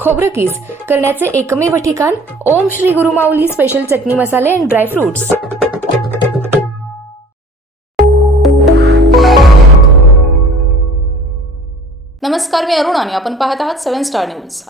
खोबरं किस करण्याचे एकमेव ठिकाण ओम श्री गुरुमाऊली स्पेशल चटणी मसाले अँड ड्रायफ्रुट्स नमस्कार मी अरुण आणि आपण पाहत आहात सेव्हन स्टार न्यूज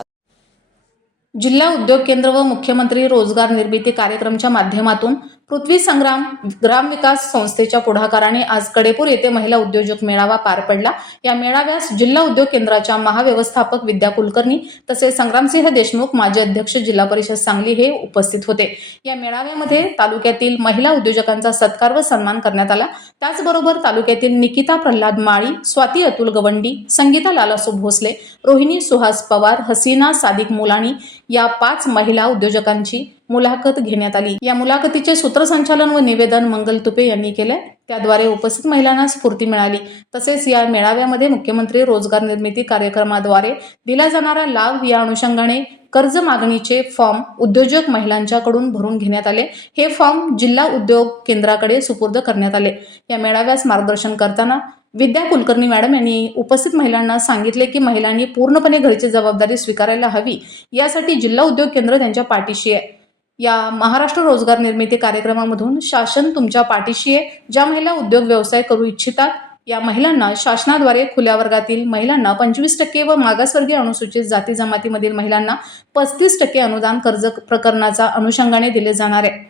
जिल्हा उद्योग केंद्र व मुख्यमंत्री रोजगार निर्मिती कार्यक्रमच्या माध्यमातून पृथ्वी संग्राम ग्राम विकास संस्थेच्या पुढाकाराने आज कडेपूर येथे महिला उद्योजक मेळावा पार पडला. या मेळाव्यास जिल्हा उद्योग केंद्राच्या महाव्यवस्थापक विद्या कुलकर्णी तसेच संग्रामसिंह देशमुख माजी अध्यक्ष जिल्हा परिषद सांगली हे उपस्थित होते. या मेळाव्यामध्ये तालुक्यातील महिला उद्योजकांचा सत्कार व सन्मान करण्यात आला. त्याचबरोबर तालुक्यातील निकिता प्रल्हाद माळी स्वाती अतुल गवंडी संगीता लालासू भोसले रोहिणी सुहास पवार हसीना सादिक मुलाणी या पाच महिला उद्योजकांची मुलाखत घेण्यात आली. या मुलाखतीचे सूत्रसंचालन व निवेदन मंगल तुपे यांनी केले. त्याद्वारे उपस्थित महिलांना स्फूर्ती मिळाली. तसेच या मेळाव्यामध्ये मुख्यमंत्री रोजगार निर्मिती कार्यक्रमाद्वारे दिला जाणारा लाभ या अनुषंगाने कर्ज मागणीचे फॉर्म उद्योजक महिलांच्याकडून भरून घेण्यात आले. हे फॉर्म जिल्हा उद्योग केंद्राकडे सुपूर्द करण्यात आले. या मेळाव्यास मार्गदर्शन करताना विद्या कुलकर्णी मॅडम यांनी उपस्थित महिलांना सांगितले की महिलांनी पूर्णपणे घरची जबाबदारी स्वीकारायला हवी. यासाठी जिल्हा उद्योग केंद्र त्यांच्या पाठीशी आहे. या महाराष्ट्र रोजगार निर्मिती कार्यक्रमामधून शासन तुमच्या पाठीशी आहे. ज्या महिला उद्योग व्यवसाय करू इच्छितात या महिलांना शासनाद्वारे खुल्या वर्गातील महिलांना पंचवीस टक्के व मागासवर्गीय अनुसूचित जाती जमातीमधील महिलांना पस्तीस टक्के अनुदान कर्ज प्रकरणाचा अनुषंगाने दिले जाणार आहे.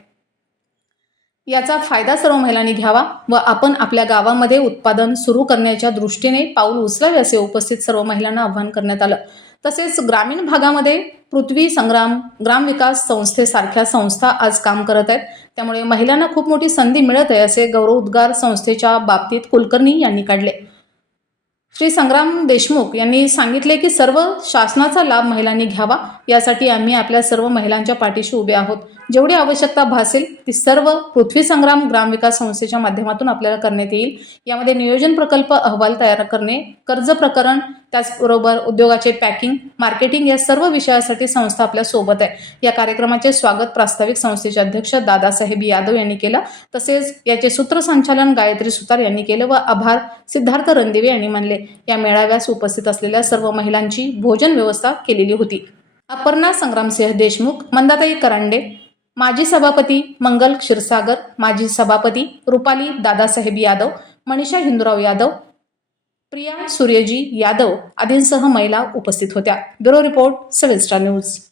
याचा फायदा सर्व महिलांनी घ्यावा व आपण आपल्या गावामध्ये उत्पादन सुरू करण्याच्या दृष्टीने पाऊल उचलावे असे उपस्थित सर्व महिलांना आवाहन करण्यात आलं. तसेच ग्रामीण भागामध्ये पृथ्वी संग्राम ग्रामविकास संस्थेसारख्या संस्था आज काम करत आहेत. त्यामुळे महिलांना खूप मोठी संधी मिळत आहे असे गौरव उद्गार संस्थेच्या बाबतीत कुलकर्णी यांनी काढले. श्री संग्राम देशमुख यांनी सांगितले की सर्व शासनाचा लाभ महिलांनी घ्यावा. यासाठी आम्ही आपल्या सर्व महिलांच्या पाठीशी उभे आहोत. जेवढी आवश्यकता भासेल ती सर्व पृथ्वी संग्राम ग्रामविकास संस्थेच्या माध्यमातून आपल्याला करण्यात येईल. यामध्ये नियोजन प्रकल्प अहवाल तयार करणे कर्ज प्रकरण त्याचबरोबर उद्योगाचे पॅकिंग मार्केटिंग या सर्व विषयासाठी संस्था आपल्यासोबत आहे. या कार्यक्रमाचे स्वागत प्रास्ताविक संस्थेचे अध्यक्ष दादासाहेब यादव यांनी केलं. तसेच याचे सूत्रसंचालन गायत्री सुतार यांनी केलं व आभार सिद्धार्थ रणदिवे यांनी मानले. या मेळाव्यास उपस्थित असलेल्या सर्व महिलांची भोजन व्यवस्था केलेली होती. अपर्णा संग्रामसिंह देशमुख मंदाताई करांडे माजी सभापती मंगल क्षीरसागर माजी सभापती रुपाली दादासाहेब यादव मनीषा हिंदूराव यादव प्रिया सूर्यजी यादव आदींसह महिला उपस्थित होत्या. ब्युरो रिपोर्ट सविस्टा स्टार न्यूज.